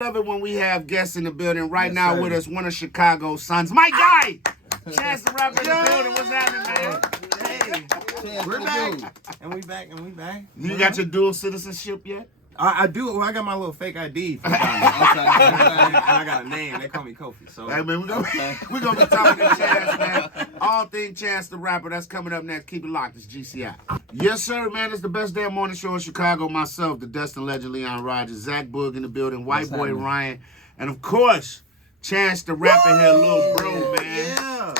Love it when we have guests in the building. Right now with us, one of Chicago's sons, my guy, Chance the Rapper in the building. What's happening, man? Hey, we're back. And we back. You got your dual citizenship yet? I do. Well, I got my little fake ID from and I got a name. They call me Kofi. So, hey, man, we're gonna be talking to Chance, man. All things Chance the Rapper. That's coming up next. Keep it locked. It's GCI. Yes, sir, man. It's the best damn morning show in Chicago. Myself, the Destin legend Leon Rogers, Zach Boog in the building, White Boy Ryan, and of course, Chance the Rapper here, little bro, man. Yeah.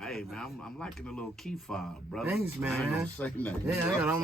Hey, man, I'm liking the little key fob, brother. Thanks, man. I ain't gonna say nothing. Yeah, I got all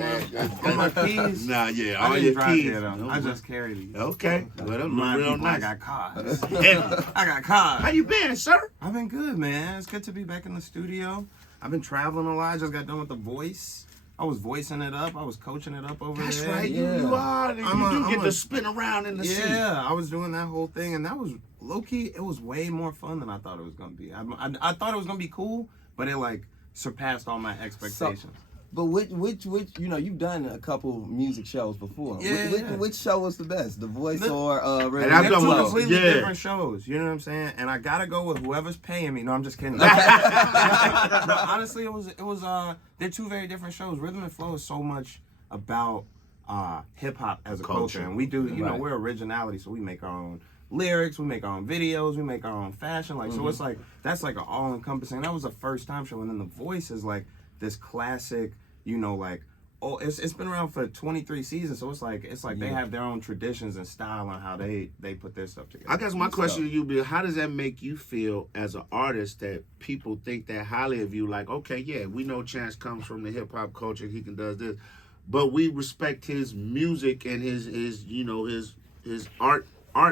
my keys. Nah, yeah, I all your drive keys. here, though. I just carry these. Okay, well, them My real people, nice. I got cars. Yeah. I got cars. How you been, sir? I've been good, man. It's good to be back in the studio. I've been traveling a lot. I just got done with The Voice. I was voicing it up. I was coaching it up over That's there. right. Yeah. You are. You get to spin around in the seat. Yeah, I was doing that whole thing, and that was low-key, it was way more fun than I thought it was going to be. I thought it was going to be cool, but it, like, surpassed all my expectations. But which you know, you've done a couple music shows before. Yeah. Which show was the best? The Voice or And I've They're done two one. completely Yeah. different shows. You know what I'm saying? And I gotta go with whoever's paying me. No, I'm just kidding. But honestly, it was they're two very different shows. Rhythm and Flow is so much about hip hop as a culture, and we do. You know, we're originality, so we make our own lyrics, we make our own videos, we make our own fashion. Like so, it's like that's like an all encompassing. That was the first time show, and then The Voice is like this classic. You know, like. Oh, it's been around for 23 seasons, so it's like they have their own traditions and style on how they put their stuff together. I guess my question to you be, how does that make you feel as an artist that people think that highly of you? Like, okay, yeah, we know Chance comes from the hip hop culture, he can does this, but we respect his music and his you know his art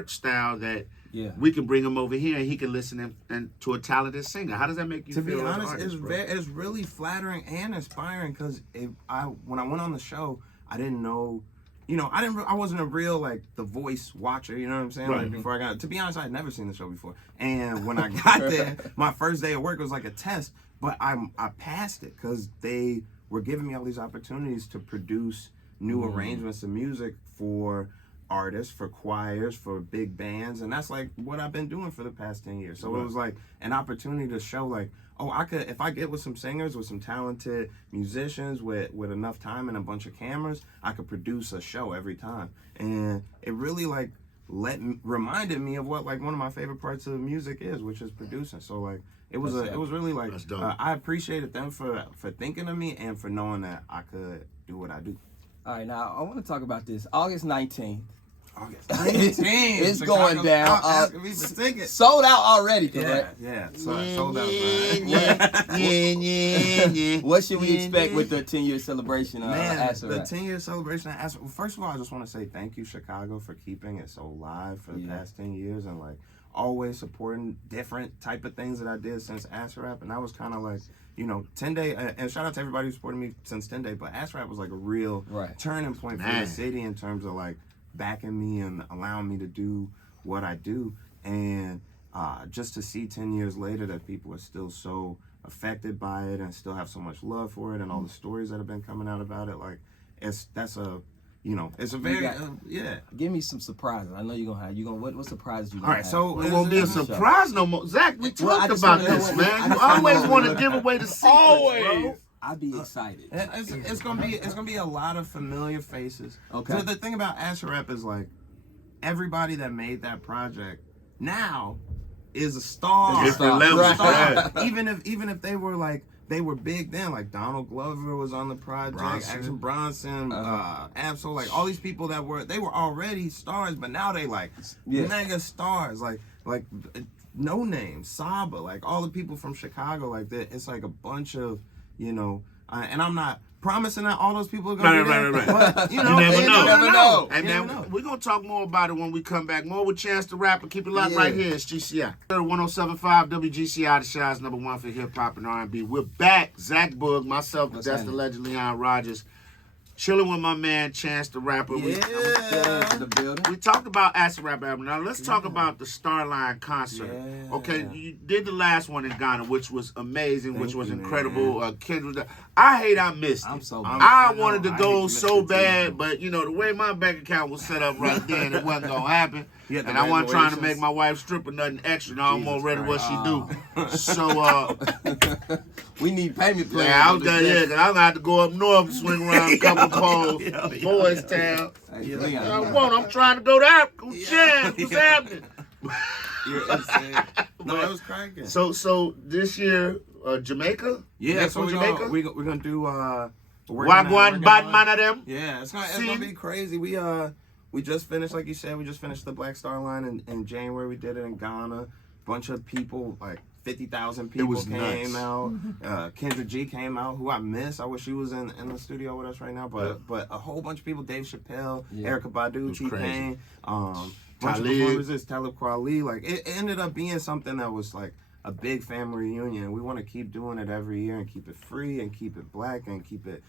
style that. Yeah. We can bring him over here and he can listen and to a talented singer. How does that make you feel? To be honest, as an artist, it's really flattering and inspiring because when I went on the show, I didn't know, you know, I wasn't a real like The Voice watcher. You know what I'm saying? Right. Like before I got, to be honest, I had never seen the show before. And when I got there, my first day of work was like a test, but I passed it because they were giving me all these opportunities to produce new arrangements of music for artists, for choirs, for big bands, and that's like what I've been doing for the past 10 years. So it was like an opportunity to show like, oh, I could, if I get with some singers, with some talented musicians, with enough time and a bunch of cameras, I could produce a show every time. And it really like reminded me of what like one of my favorite parts of music is, which is producing. So like it was really like I appreciated them for thinking of me and for knowing that I could do what I do. All right, now I want to talk about this. August 19th. It's going down. Asking me for tickets. Sold out already, correct? Yeah. So sold out. Yeah. What should we expect with the 10-year celebration of Acid the Rap? 10-year celebration of Acid. Well, first of all, I just want to say thank you, Chicago, for keeping it so live for the past 10 years and like always supporting different type of things that I did since Acid Rap. And that was kind of like, you know, 10-day, and shout out to everybody who supported me since 10-day, but Acid Rap was like a real turning point for the city in terms of like backing me and allowing me to do what I do. And just to see 10 years later that people are still so affected by it and still have so much love for it and all the stories that have been coming out about it, like it's a very Give me some surprises. I know you're gonna what surprises you gonna all right, have? so It won't be a surprise no more. Zach, we talked about this, man. You always want to give away the secrets, bro. I'd be excited. It's gonna be a lot of familiar faces. Okay. So the thing about Acid Rap is like everybody that made that project now is a star. Different level. Star. Even if they were big then, like Donald Glover was on the project, Action Bronson, Absol, like all these people that were already stars, but now they like mega stars, like No Name, Saba, like all the people from Chicago, like that. It's like a bunch of, you know, and I'm not promising that all those people are going to be there. Right. But, you You never know. And man, we're going to talk more about it when we come back. More with Chance the Rapper. Keep it locked right here. It's GCI. 107.5 WGCI, the Shine's #1 for hip-hop and R&B. We're back. Zach Boog, myself, the Destin legend Leon Rogers. Chilling with my man, Chance the Rapper. The building. we talked about Acid Rap album. Now let's talk about the Starline concert. Yeah. Okay, you did the last one in Ghana, which was amazing, which was you, incredible. Kendrick, I hate I missed it. I'm so I know, wanted to I hate go you missed so it too. bad, but you know the way my bank account was set up right then, it wasn't gonna happen. You had the And I wasn't trying to graduations. make my wife strip or nothing extra. And I Jesus already what she Christ. do. So we need payment plans. yeah, I on was this done. Yeah, next- 'cause I'm gonna have to go up north and swing around a couple poles, Boys Town. Hey, Yeah. Leon, I won't. I'm trying to go to Africa. What's happening? You're insane. No, it was cracking. So this year, Jamaica. Yeah, Next so one, we're Jamaica. gonna do Wagwan bad man of them. Yeah, it's gonna See? be crazy. We just finished, like you said, we just finished the Black Star Line in January. We did it in Ghana. Bunch of people, like 50,000 people was came nuts. out. Kendra G came out, who I miss. I wish she was in the studio with us right now. But a whole bunch of people, Dave Chappelle, Erykah Badu, was T-Pain, bunch of Talib. performances, Talib Kweli. Like it ended up being something that was like a big family reunion. We want to keep doing it every year and keep it free and keep it black and keep it,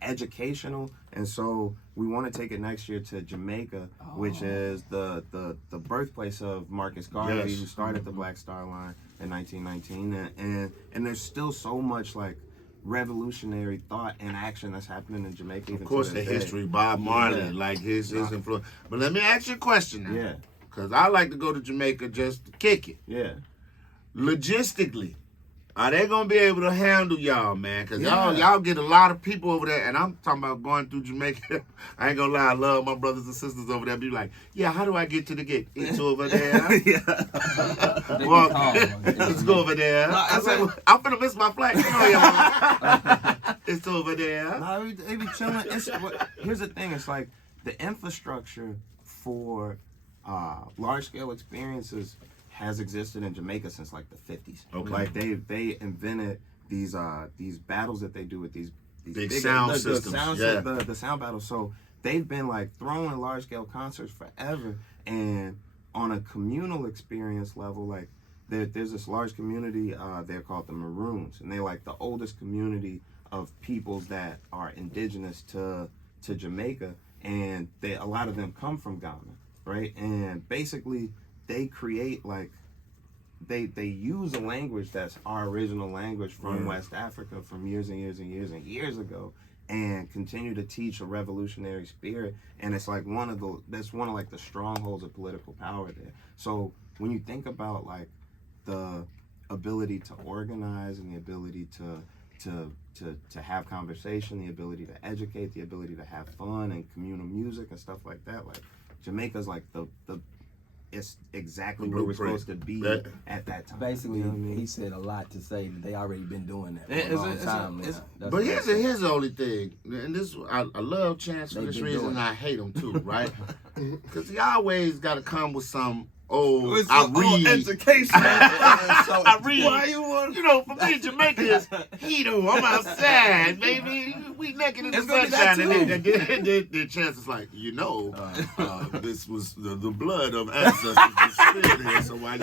educational. And so we want to take it next year to Jamaica, which is the birthplace of Marcus Garvey, Yes. who started the Black Star Line in 1919. And there's still so much like revolutionary thought and action that's happening in Jamaica. Of course, the history, Bob Marley, Yeah. like his influence. But let me ask you a question now. Yeah, Because I like to go to Jamaica just to kick it. yeah. Logistically, are they gonna be able to handle y'all, man? Because Yeah. y'all get a lot of people over there, and I'm talking about going through Jamaica. I ain't gonna lie, I love my brothers and sisters over there. Be like, yeah, how do I get to the gate? It's over there. Yeah. They Well, be calm. let's go over there. No, I I said, said- I'm finna miss my flight. Come on, y'all. It's over there. No, they be chilling. Here's the thing: it's like the infrastructure for large scale experiences has existed in Jamaica since like the 50s. Okay. Like they invented these battles that they do with these Big big sound the systems, sound yeah. the sound battles. So they've been like throwing large scale concerts forever, and on a communal experience level, like there's this large community they're called the Maroons, and they're like the oldest community of peoples that are indigenous to Jamaica, and a lot of them come from Ghana, right? And basically they create like they use a language that's our original language from West Africa from years and years and years and years ago, and continue to teach a revolutionary spirit. And it's like that's one of like the strongholds of political power there. So when you think about like the ability to organize and the ability to have conversation, the ability to educate, the ability to have fun and communal music and stuff like that, like Jamaica's like the it's exactly where we're Blueprint. supposed to be That- at that time. Basically, You know what I mean? he said a lot to say that they already been doing that for It's a a- long it's a- time. it's- now. That's But what here's I'm saying. the only thing, and this I love Chance for They this been reason, doing and it. I hate him too, right? Because he always got to come with some. Oh, It's I all read. education. So, I read. Why you want? You know, for me, Jamaica is heato. I'm outside, baby. We naked in the It's gonna be that sunshine, and then Chance is like, this was the blood of ancestors was spilled here. So while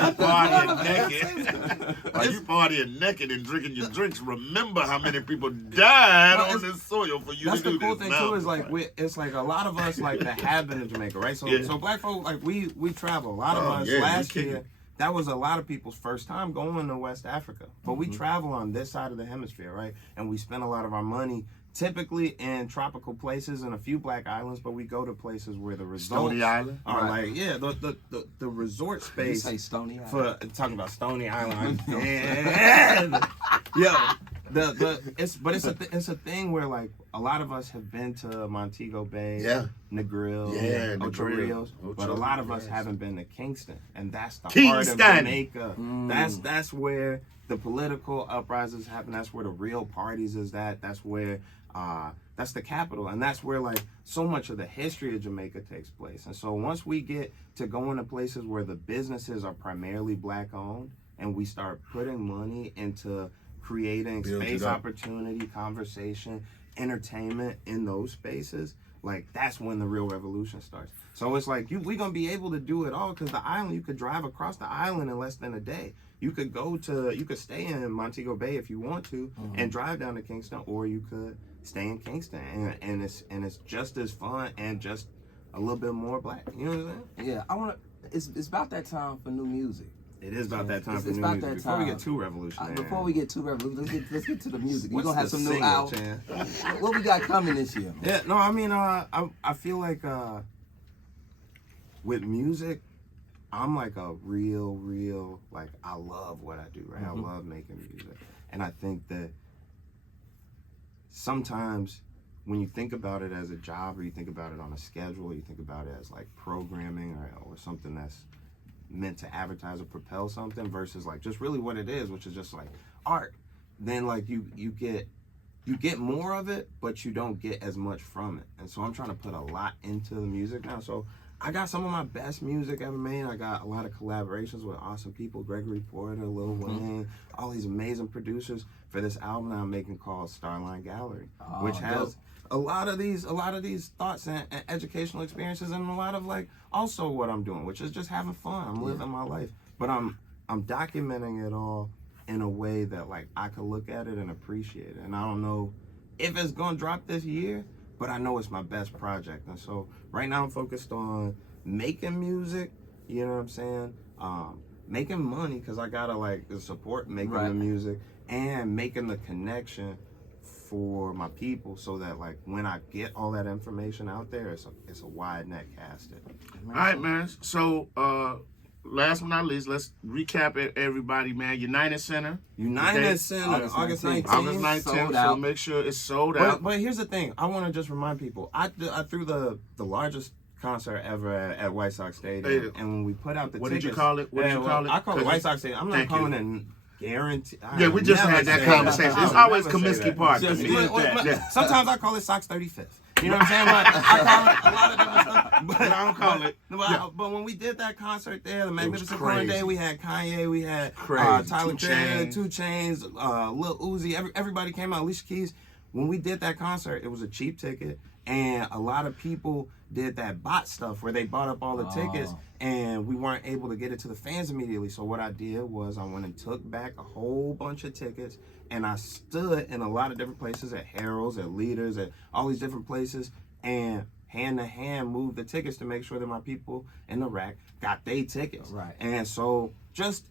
you partying naked and drinking your drinks, remember how many people died No, on it's- this soil for you That's to do the cool this. thing Now, too is like it's like a lot of us like that have been to Jamaica, right? So Yeah. so black folk like we travel. A lot of us yeah, we last kick year. it. That was a lot of people's first time going to West Africa. But we travel on this side of the hemisphere, right? And we spend a lot of our money typically in tropical places and a few black islands, but we go to places where the results Stony Island. are Right. like, the resort You space say Stony Island. for talking about Stony Island. And, yo, it's a thing where like a lot of us have been to Montego Bay, Yeah. Negril, Yeah, Ocho Negril. Rios, but a Ocho, lot of us yes. haven't been to Kingston, and that's the heart Kingston! of Jamaica. That's where the political uprisings happen. That's where the real parties is. That's where that's the capital, and that's where like so much of the history of Jamaica takes place. And so once we get to going to places where the businesses are primarily black owned, and we start putting money into creating Build it space up. opportunity, conversation, entertainment in those spaces, like that's when the real revolution starts. So it's like we gonna be able to do it all, because the island, you could drive across the island in less than a day. You could stay in Montego Bay if you want to, and drive down to Kingston, or you could stay in Kingston, and it's just as fun and just a little bit more black. You know what I'm saying? Yeah, I want to. It's about that time for new music. It is about that time It's for new about music. that Before we time. get too revolutionary. Before we get too revolutionary, let's get to the music. We're What's gonna have the some new single, albums. Chan? What we got coming this year? Yeah, no, I mean, I feel like with music, I'm like a real, like, I love what I do, right? I love making music. And I think that sometimes when you think about it as a job, or you think about it on a schedule, or you think about it as like programming or something that's meant to advertise or propel something versus like just really what it is, which is just like art, then like you get more of it, but you don't get as much from it. And so I'm trying to put a lot into the music now. So I got some of my best music ever made. I got a lot of collaborations with awesome people, Gregory Porter, Lil Wayne, all these amazing producers for this album that I'm making called Starline Gallery, which has a lot of these thoughts and educational experiences, and a lot of like also what I'm doing, which is just having fun. I'm living my life, but I'm documenting it all in a way that like I could look at it and appreciate it. And I don't know if it's gonna drop this year, but I know it's my best project. And so right now I'm focused on making music, you know what I'm saying? Making money, because I gotta like support making the music and making the connection for my people, so that like when I get all that information out there, it's a wide net casted. All right, man. So last but not least, let's recap it, everybody, man. United Center, Center, August 19th. August 19th. So make sure it's sold out. But here's the thing. I want to just remind people. I threw the largest concert ever at White Sox Stadium, and when we put out the What tickets, did you call it? What did you call it? I call it White Sox Stadium. I'm not calling it guarantee. Yeah, we just had that conversation. It's always Comiskey Park. Sometimes I call it Sox 35th. You know what I'm saying? But I call it a lot of different stuff. But I don't call it. But when we did that concert there, the Magnificent Corner Day, we had Kanye, we had Tyler Perry, 2 Chainz, Lil Uzi. Everybody came out. Alicia Keys. When we did that concert, it was a cheap ticket, and a lot of people did that bot stuff where they bought up all the tickets, and we weren't able to get it to the fans immediately. So what I did was I went and took back a whole bunch of tickets, and I stood in a lot of different places, at Harold's, at Leaders, at all these different places, and hand to hand moved the tickets to make sure that my people in the rack got their tickets. Right. And so just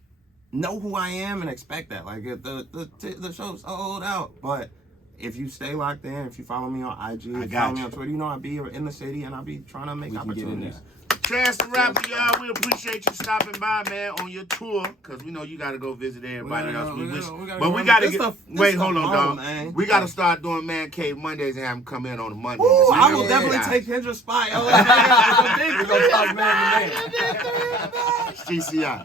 know who I am and expect that. Like the show's sold out, but if you stay locked in, if you follow me on IG, if you follow me on Twitter, you know I'll be in the city and I'll be trying to make opportunities. Chance the Rapper, y'all. We appreciate you stopping by, man, on your tour, because we know you got to go visit everybody else. We got to get. Wait, hold on, dog. Man. We got to start doing Man Cave Mondays and have them come in on a Monday. Ooh, I will definitely take Kendra's spot. We're going to talk man to man. GCI.